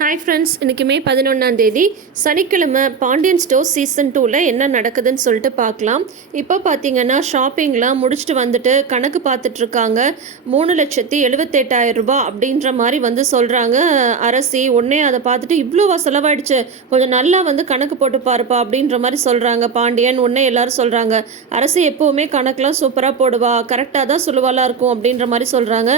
Hi friends இன்றைக்கி மே பதினொன்றாந்தேதி சனிக்கிழமை Pandian store season டூவில் என்ன நடக்குதுன்னு சொல்லிட்டு பார்க்கலாம். இப்போ பார்த்தீங்கன்னா ஷாப்பிங்லாம் முடிச்சுட்டு வந்துட்டு கணக்கு பார்த்துட்ருக்காங்க மூணு லட்சத்தி எழுபத்தெட்டாயிரம் ரூபாய் அப்படின்ற மாதிரி வந்து சொல்கிறாங்க அரசி உடனே அதை பார்த்துட்டு இவ்வளோவா செலவாயிடுச்சு. கொஞ்சம் நல்லா வந்து கணக்கு போட்டு பாருப்பா அப்படின்ற மாதிரி சொல்கிறாங்க பாண்டியன் உடனே எல்லோரும் சொல்கிறாங்க அரசி எப்போவுமே கணக்கெலாம் சூப்பராக போடுவா. கரெக்டாக தான் சொல்லுவாலாம் இருக்கும் அப்படின்ற மாதிரி சொல்கிறாங்க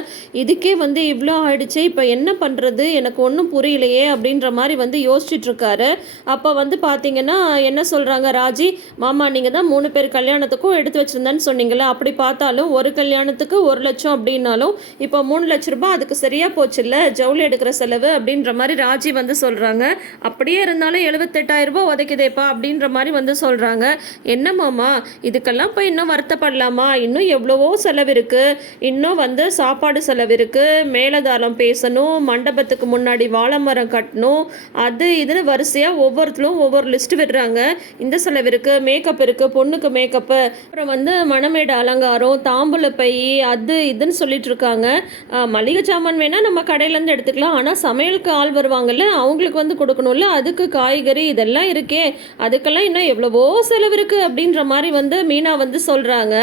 இதுக்கே வந்து இவ்வளோ ஆயிடுச்சு. இப்போ என்ன பண்ணுறது எனக்கு ஒன்றும் இல்லையே அப்படின்ற மாதிரி வந்து யோசிச்சுட்ருக்காரு. அப்போ வந்து பார்த்தீங்கன்னா என்ன சொல்கிறாங்க ராஜி மாமா நீங்கள் தான் மூணு பேர் கல்யாணத்துக்கும் எடுத்து வச்சுருந்தேன்னு சொன்னீங்களே அப்படி பார்த்தாலும் ஒரு கல்யாணத்துக்கு ஒரு லட்சம் அப்படின்னாலும் இப்போ மூணு லட்ச ரூபாய் அதுக்கு சரியாக போச்சுல்ல ஜவுளி எடுக்கிற செலவு அப்படின்ற மாதிரி ராஜி வந்து சொல்கிறாங்க அப்படியே இருந்தாலும் எழுபத்தெட்டாயிரம் ரூபாய் உதைக்குதேப்பா அப்படின்ற மாதிரி வந்து சொல்கிறாங்க என்ன மாமா இதுக்கெல்லாம் போய் இன்னும் வருத்தப்படலாமா? இன்னும் எவ்வளவோ செலவு இருக்குது இன்னும் வந்து சாப்பாடு செலவு இருக்குது மேலதாளம் பேசணும். மண்டபத்துக்கு முன்னாடி வாழை மரம் கட்டணும். அது இதுன்னு வரிசையாக ஒவ்வொருத்தரும் ஒவ்வொரு லிஸ்ட் விடுறாங்க. இந்த செலவு இருக்குது மேக்கப் இருக்குது பொண்ணுக்கு மேக்கப்பு அப்புறம் வந்து மணமேடை அலங்காரம் தாம்பூல பை அது இதுன்னு சொல்லிட்டு இருக்காங்க. மளிகை சாமான் வேணால் நம்ம கடையிலேருந்து எடுத்துக்கலாம். ஆனால் சமையலுக்கு ஆள் வருவாங்கல்ல அவங்களுக்கு வந்து கொடுக்கணும்ல அதுக்கு காய்கறி இதெல்லாம் இருக்கே. அதுக்கெல்லாம் இன்னும் எவ்வளவோ செலவு இருக்குது அப்படின்ற மாதிரி வந்து மீனா வந்து சொல்கிறாங்க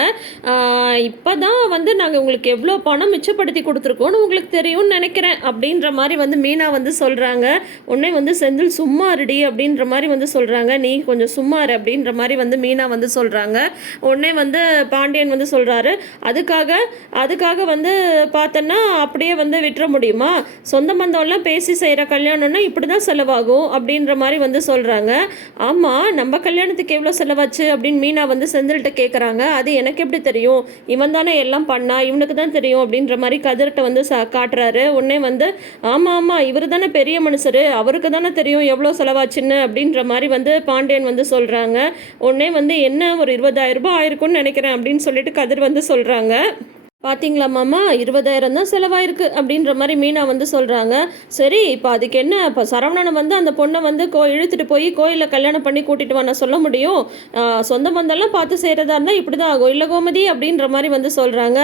இப்போ தான் வந்து நாங்கள் உங்களுக்கு எவ்வளோ பணம் மிச்சப்படுத்தி கொடுத்துருக்கோன்னு உங்களுக்கு தெரியும்னு நினைக்கிறேன் அப்படின்ற மாதிரி வந்து மீனா வந்து சொல்கிறாங்க உடனே வந்து செந்தில் சும்மா இருடி அப்படின்ற மாதிரி வந்து சொல்கிறாங்க நீ கொஞ்சம் சும்மா இரு அப்படின்ற மாதிரி வந்து மீனா வந்து சொல்கிறாங்க உடனே வந்து பாண்டியன் வந்து சொல்கிறாரு அதுக்காக அதுக்காக வந்து பார்த்தோன்னா அப்படியே வந்து விட்டுற முடியுமா? சொந்த பந்தம்லாம் பேசி செய்கிற கல்யாணம்னா இப்படி தான் செலவாகும் அப்படின்ற மாதிரி வந்து சொல்கிறாங்க ஆமாம் நம்ம கல்யாணத்துக்கு எவ்வளோ செலவாச்சு அப்படின்னு மீனா வந்து செந்தில்கிட்ட கேட்குறாங்க அது எனக்கு எப்படி தெரியும்? இவன் தானே எல்லாம் பண்ணா இவனுக்கு தான் தெரியும் அப்படின்ற மாதிரி கதிர்கிட்ட வந்து சா காட்டுறாரு. உடனே வந்து ஆமாம் ஆமாம் இவர் தானே பெரிய மனுஷர் அவருக்கு தானே தெரியும் எவ்வளோ செலவாச்சுன்னு அப்படின்ற மாதிரி வந்து பாண்டியன் வந்து சொல்கிறாங்க உடனே வந்து என்ன ஒரு இருபதாயிரம் ரூபாய் ஆயிருக்கும்னு நினைக்கிறேன் அப்படின்னு சொல்லிட்டு கதிர் வந்து சொல்கிறாங்க பார்த்தீங்களா மாமா? இருபதாயிரம் தான் செலவாயிருக்கு அப்படின்ற மாதிரி மீனா வந்து சொல்கிறாங்க சரி இப்போ அதுக்கு என்ன? இப்போ சரவணனை வந்து அந்த பொண்ணை வந்து கோ இழுத்துட்டு போய் கோயிலில் கல்யாணம் பண்ணி கூட்டிட்டு வா நான் சொல்ல முடியும். சொந்த பந்தெல்லாம் பார்த்து செய்கிறதா இருந்தால் இப்படி தான் ஆகும். இல்லை கோமதி அப்படின்ற மாதிரி வந்து சொல்கிறாங்க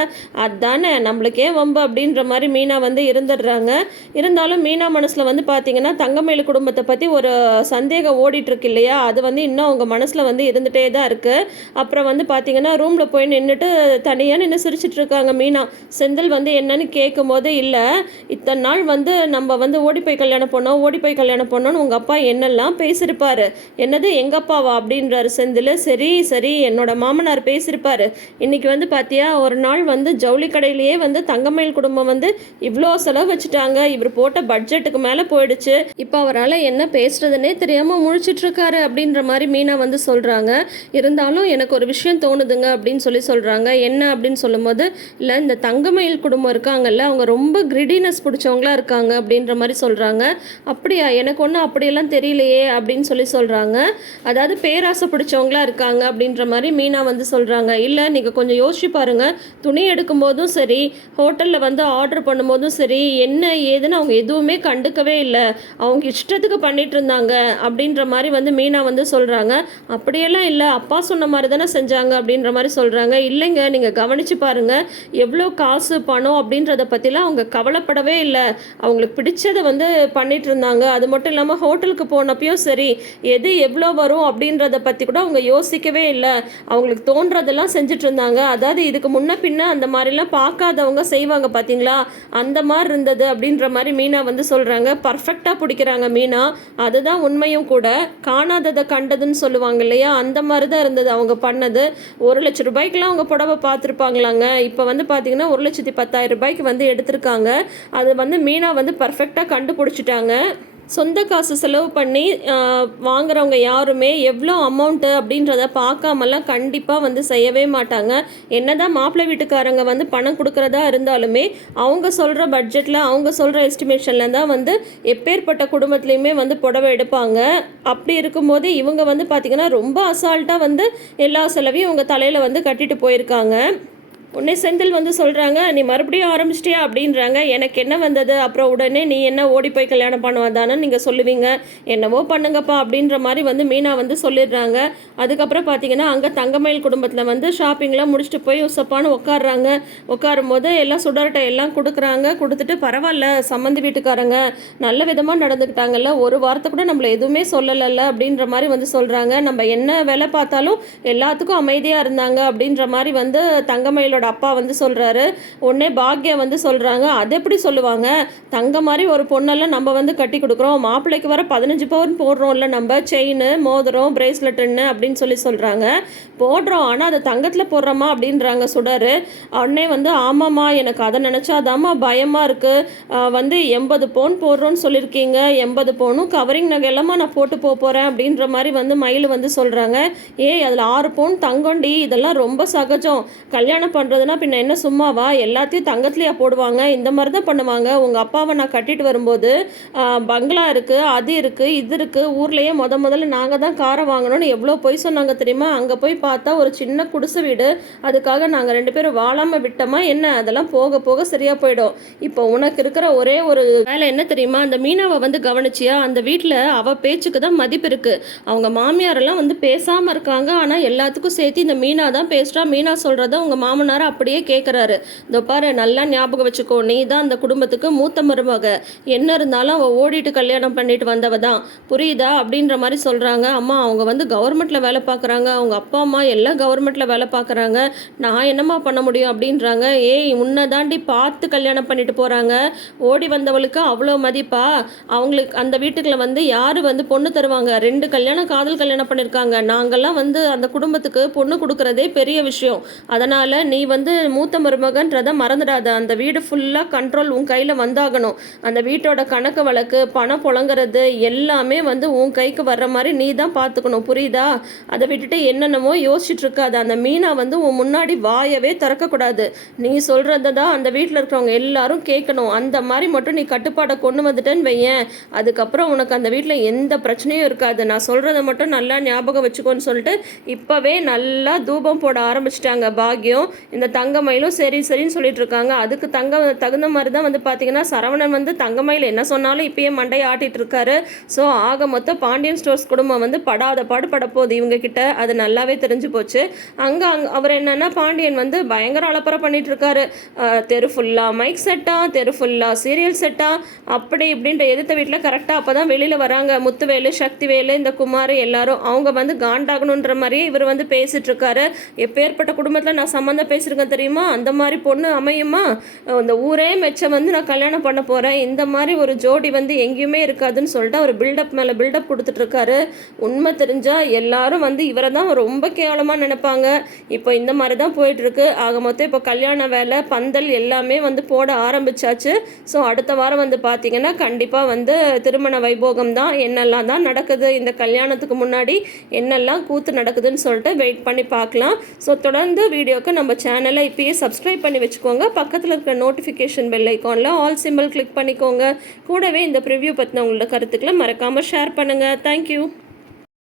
அதானே நம்மளுக்கே வம்பு அப்படின்ற மாதிரி மீனா வந்து இருந்துடுறாங்க. இருந்தாலும் மீனா மனசில் வந்து பார்த்தீங்கன்னா தங்கமேலு குடும்பத்தை பற்றி ஒரு சந்தேகம் ஓடிட்டுருக்கு இல்லையா? அது வந்து இன்னும் அவங்க மனசில் வந்து இருந்துகிட்டே தான் இருக்குது அப்புறம் வந்து பார்த்தீங்கன்னா ரூமில் போய் நின்றுட்டு தனியாக நின்று சிரிச்சிட்ருக்காங்க இருக்காங்க மீனா செந்தில் வந்து என்னன்னு கேட்கும்போது இல்லை. இத்தனை நாள் வந்து நம்ம வந்து ஓடி போய் கல்யாணம் பண்ணோம் ஓடி போய் கல்யாணம் பண்ணோன்னு உங்கள் அப்பா என்னெல்லாம் பேசியிருப்பாரு என்னது எங்கள் அப்பாவா? அப்படின்றாரு செந்தில். சரி சரி என்னோட மாமனார் பேசியிருப்பார் இன்றைக்கி வந்து பார்த்தியா ஒரு நாள் வந்து ஜவுளி கடையிலேயே வந்து தங்கமயில் குடும்பம் வந்து இவ்வளோ செலவு வச்சுட்டாங்க. இவர் போட்ட பட்ஜெட்டுக்கு மேலே போயிடுச்சு. இப்போ அவரால் என்ன பேசுறதுனே தெரியாமல் முழிச்சிட்ருக்காரு. அப்படின்ற மாதிரி மீனா வந்து சொல்கிறாங்க இருந்தாலும் எனக்கு ஒரு விஷயம் தோணுதுங்க அப்படின்னு சொல்லி சொல்கிறாங்க என்ன? அப்படின்னு சொல்லும்போது இல்லை இந்த தங்கமயில் குடும்பம் இருக்காங்கல்ல அவங்க ரொம்ப கிரிடினஸ் பிடிச்சவங்களா இருக்காங்க அப்படின்ற மாதிரி சொல்கிறாங்க அப்படியா? எனக்கு ஒன்றும் அப்படியெல்லாம் தெரியலையே அப்படின்னு சொல்லி சொல்கிறாங்க அதாவது பேராசை பிடிச்சவங்களா இருக்காங்க அப்படின்ற மாதிரி மீனா வந்து சொல்கிறாங்க இல்லை நீங்கள் கொஞ்சம் யோசிச்சு பாருங்கள் துணி எடுக்கும்போதும் சரி ஹோட்டலில் வந்து ஆர்டர் பண்ணும்போதும் சரி என்ன ஏதுன்னு அவங்க எதுவுமே கண்டுக்கவே இல்லை. அவங்க இஷ்டத்துக்கு பண்ணிட்டு இருந்தாங்க அப்படின்ற மாதிரி வந்து மீனா வந்து சொல்கிறாங்க அப்படியெல்லாம் இல்லை அப்பா சொன்ன மாதிரி தானே செஞ்சாங்க அப்படின்ற மாதிரி சொல்கிறாங்க இல்லைங்க நீங்கள் கவனித்து பாருங்கள் எவ்வளோ காசு பணம் அப்படின்றத பற்றிலாம் அவங்க கவலைப்படவே இல்லை. அவங்களுக்கு பிடிச்சதை வந்து பண்ணிட்டு இருந்தாங்க அது மட்டும் இல்லாமல் ஹோட்டலுக்கு போனப்பையும் சரி எது எவ்வளோ வரும் அப்படின்றத பற்றி கூட அவங்க யோசிக்கவே இல்லை. அவங்களுக்கு தோன்றதெல்லாம் செஞ்சுட்டு இருந்தாங்க அதாவது இதுக்கு முன்ன பின்ன அந்த மாதிரிலாம் பார்க்காதவங்க செய்வாங்க பார்த்தீங்களா அந்த மாதிரி இருந்தது அப்படின்ற மாதிரி மீனா வந்து சொல்கிறாங்க பர்ஃபெக்டாக பிடிக்கிறாங்க மீனா. அதுதான் உண்மையும் கூட. காணாததை கண்டதுன்னு சொல்லுவாங்க இல்லையா? அந்த மாதிரி தான் இருந்தது அவங்க பண்ணது. ஒரு லட்ச ரூபாய்க்குலாம் அவங்க புடவை பார்த்துருப்பாங்களாங்க. இப்போ வந்து பார்த்தீங்கன்னா ஒரு லட்சத்தி பத்தாயிரம் ரூபாய்க்கு வந்து எடுத்திருக்காங்க. அது வந்து மீனா வந்து பர்ஃபெக்டாக கண்டுபிடிச்சிட்டாங்க. சொந்த காசு செலவு பண்ணி வாங்குறவங்க யாருமே எவ்வளோ அமௌண்ட்டு அப்படின்றத பார்க்காமலாம் கண்டிப்பாக வந்து செய்யவே மாட்டாங்க. என்னதான் மாப்பிள்ளை வீட்டுக்காரங்க வந்து பணம் கொடுக்குறதா இருந்தாலுமே அவங்க சொல்கிற பட்ஜெட்டில் அவங்க சொல்கிற எஸ்டிமேஷனில் தான் வந்து எப்பேற்பட்ட குடும்பத்துலேயுமே வந்து புடவை எடுப்பாங்க. அப்படி இருக்கும்போது இவங்க வந்து பார்த்திங்கன்னா ரொம்ப அசால்ட்டாக வந்து எல்லா செலவையும் இவங்க தலையில் வந்து கட்டிட்டு போயிருக்காங்க. உடனே செந்தில் வந்து சொல்கிறாங்க நீ மறுபடியும் ஆரம்பிச்சிட்டியா? அப்படின்றாங்க. எனக்கு என்ன வந்தது? அப்புறம் உடனே நீ என்ன ஓடி போய் கல்யாணம் பண்ணுவதானு நீங்கள் சொல்லுவீங்க. என்னவோ பண்ணுங்கப்பா அப்படின்ற மாதிரி வந்து மீனா வந்து சொல்லிடுறாங்க. அதுக்கப்புறம் பார்த்தீங்கன்னா அங்கே தங்கமயில் குடும்பத்தில் வந்து ஷாப்பிங்லாம் முடிச்சுட்டு போய் உசப்பான்னு உட்காடுறாங்க உட்காரும் போது எல்லாம் சுடர்ட்டை எல்லாம் கொடுக்குறாங்க. கொடுத்துட்டு பரவாயில்ல சம்மந்தி வீட்டுக்காரங்க. நல்ல விதமாக நடந்துக்கிட்டாங்கல்ல. ஒரு வாரத்தை கூட நம்மளை எதுவுமே சொல்லலைல்ல அப்படின்ற மாதிரி வந்து சொல்கிறாங்க நம்ம என்ன வேலை பார்த்தாலும் எல்லாத்துக்கும் அமைதியாக இருந்தாங்க அப்படின்ற மாதிரி வந்து தங்கமயிலோட அப்பா வந்து சொல்கிறாரு உடனே பாக்யா வந்து சொல்கிறாங்க அது எப்படி சொல்லுவாங்க? தங்க மாதிரி ஒரு பொண்ணெல்லாம் நம்ம வந்து கட்டி கொடுக்குறோம். மாப்பிள்ளைக்கு வர பதினஞ்சு பவுன் போடுறோம்ல நம்ம செயின் மோதிரம் பிரேஸ்லெட்டுன்னு அப்படின்னு சொல்லி சொல்கிறாங்க போடுறோம் ஆனால் அதை தங்கத்தில் போடுறோமா அப்படின்றாங்க சுடர். உடனே வந்து ஆமாம்மா எனக்கு அதை நினச்சாதாம்மா பயமாக இருக்குது வந்து எண்பது பவுன் போடுறோன்னு சொல்லியிருக்கீங்க. எண்பது பவுனும் கவரிங் நகை எல்லாமா நான் போட்டு போக போகிறேன் அப்படின்ற மாதிரி வந்து மயில் வந்து சொல்கிறாங்க ஏய் அதில் ஆறு பவுன் தங்கண்டி இதெல்லாம் ரொம்ப சகஜம். கல்யாணம் பண்ணுறதுனா பின்ன என்ன சும்மாவா? எல்லாத்தையும் தங்கத்துலையா போடுவாங்க. இந்த மாதிரி தான் பண்ணுவாங்க. உங்கள் அப்பாவை நான் கட்டிட்டு வரும்போது பங்களா இருக்குது அது இருக்குது இது இருக்குது ஊர்லேயே முத முதல்ல நாங்கள் தான் காரை வாங்கணும்னு எவ்வளோ பொய் சொன்னாங்க தெரியுமா? அங்கே போய் பார்த்தா ஒரு சின்ன குடிசை வீடு. அதுக்காக நாங்கள் ரெண்டு பேரும் வாழாமல் விட்டோமா என்ன? அதெல்லாம் போக போக சரியாக போயிடும். இப்போ உனக்கு இருக்கிற ஒரே ஒரு வேலை என்ன தெரியுமா? அந்த மீனாவை வந்து கவனிச்சியா? அந்த வீட்டில் அவள் பேச்சுக்கு தான் மதிப்பு இருக்குது அவங்க மாமியாரெல்லாம் வந்து பேசாமல் இருக்காங்க. ஆனால் எல்லாத்துக்கும் சேர்த்து இந்த மீனா தான் பேசுகிறா மீனா சொல்கிறத உங்கள் மாமனார் அப்படியே கேட்குறாரு இதோ பாரு நல்லா ஞாபகம் வச்சுக்கோ. நீ தான் அந்த குடும்பத்துக்கு மூத்த மருமக. என்ன இருந்தாலும் அவள் ஓடிட்டு கல்யாணம் பண்ணிட்டு வந்தவ தான். புரியுதா? அப்படின்ற மாதிரி சொல்கிறாங்க அம்மா அவங்க வந்து கவர்மெண்ட்டில் வேலை பார்க்குறாங்க அவங்க அப்பா அம்மா எல்லாம் கவர்மெண்ட்டில் வேலை பார்க்குறாங்க நான் என்னம்மா பண்ண முடியும்? அப்படின்றாங்க. ஏய் உன்னை தாண்டி பார்த்து கல்யாணம் பண்ணிட்டு போகிறாங்க ஓடி வந்தவளுக்கு அவ்வளோ மதிப்பா? அவங்களுக்கு அந்த வீட்டுக்குள்ள வந்து யார் வந்து பொண்ணு தருவாங்க? ரெண்டு கல்யாணம் காதல் கல்யாணம் பண்ணியிருக்காங்க நாங்கள்லாம் வந்து அந்த குடும்பத்துக்கு பொண்ணு கொடுக்குறதே பெரிய விஷயம். அதனால் நீ வந்து மூத்த மருமகன்றதை மறந்துடாத. அந்த வீடு ஃபுல்லாக கண்ட்ரோல் உன் கையில் வந்தாகணும். அந்த வீட்டோட கணக்கு வழக்கு பணம் புழங்குறது எல்லாமே வந்து உன் கைக்கு வர்ற மாதிரி நீ தான் பார்த்துக்கணும். புரியுதா? அதை விட்டுட்டு என்னென்னமோ யோசிச்சுட்டு இருக்காது அந்த மீனா வந்து உன் முன்னாடி வாயவே திறக்கக்கூடாது. நீ சொல்கிறத தான் அந்த வீட்டில் இருக்கிறவங்க எல்லாரும் கேட்கணும். அந்த மாதிரி மட்டும் நீ கட்டுப்பாடை கொண்டு வந்துட்டேன்னு வையேன். அதுக்கப்புறம் உனக்கு அந்த வீட்டில் எந்த பிரச்சனையும் இருக்காது. நான் சொல்கிறத மட்டும் நல்லா ஞாபகம் வச்சுக்கோன்னு சொல்லிட்டு இப்போவே நல்லா தூபம் போட ஆரம்பிச்சிட்டாங்க பாக்யம். இந்த தங்கமயிலும் சரி சரின்னு சொல்லிட்டு இருக்காங்க அதுக்கு தங்க தகுந்த மாதிரி தான் வந்து பார்த்தீங்கன்னா சரவணன் வந்து தங்கமயில் என்ன சொன்னாலும் இப்பயே மண்டையை ஆட்டிட்டு இருக்காரு ஸோ ஆக மொத்தம் பாண்டியன் ஸ்டோர்ஸ் குடும்பம் வந்து படாத பாடு பட போகுது இவங்க கிட்ட அது நல்லாவே தெரிஞ்சு போச்சு. அங்கே அங் அவர் என்னன்னா பாண்டியன் வந்து பயங்கர அலப்பறை பண்ணிட்டு இருக்காரு தெரு ஃபுல்லாக மைக் செட்டா தெரு ஃபுல்லாக சீரியல் செட்டா அப்படி இப்படின்ற எதிர்த்த வீட்டில் கரெக்டாக அப்போ தான் வெளியில் வராங்க. முத்துவேலு சக்திவேலு இந்த குமார் எல்லாரும். அவங்க வந்து காண்டாகணுன்ற மாதிரியே இவர் வந்து பேசிட்டு இருக்காரு எப்பேற்பட்ட குடும்பத்தில் நான் சம்மந்த பேசி பேசியிருக்கேன் தெரியுமா? அந்த மாதிரி பொண்ணு அமையுமா? அந்த ஊரே மெச்சம் வந்து நான் கல்யாணம் பண்ண போகிறேன் இந்த மாதிரி ஒரு ஜோடி வந்து எங்கேயுமே இருக்காதுன்னு சொல்லிட்டு அவர் பில்டப் மேலே பில்டப் கொடுத்துட்ருக்காரு. உண்மை தெரிஞ்சால் எல்லாரும் வந்து இவரை தான் ரொம்ப கேவலமாக நினைப்பாங்க. இப்போ இந்த மாதிரி தான் போயிட்டுருக்கு ஆக மொத்தம் இப்போ கல்யாண வேலை பந்தல் எல்லாமே வந்து போட ஆரம்பிச்சாச்சு. ஸோ அடுத்த வாரம் வந்து பார்த்தீங்கன்னா கண்டிப்பாக வந்து திருமண வைபோகம் தான். என்னெல்லாம் தான் நடக்குது? இந்த கல்யாணத்துக்கு முன்னாடி என்னெல்லாம் கூத்து நடக்குதுன்னு சொல்லிட்டு வெயிட் பண்ணி பார்க்கலாம். ஸோ தொடர்ந்து வீடியோக்கு நம்ம சேனலை இப்பயே சப்ஸ்கிரைப் பண்ணி வச்சுக்கோங்க. பக்கத்தில் இருக்கிற நோட்டிஃபிகேஷன் பெல் ஐக்கானில் ஆல் சிம்பிள் கிளிக் பண்ணிக்கோங்க. கூடவே இந்த ப்ரிவ்யூ பற்றின உங்களோட கருத்துக்களை மறக்காமல் ஷேர் பண்ணுங்கள் தேங்க்யூ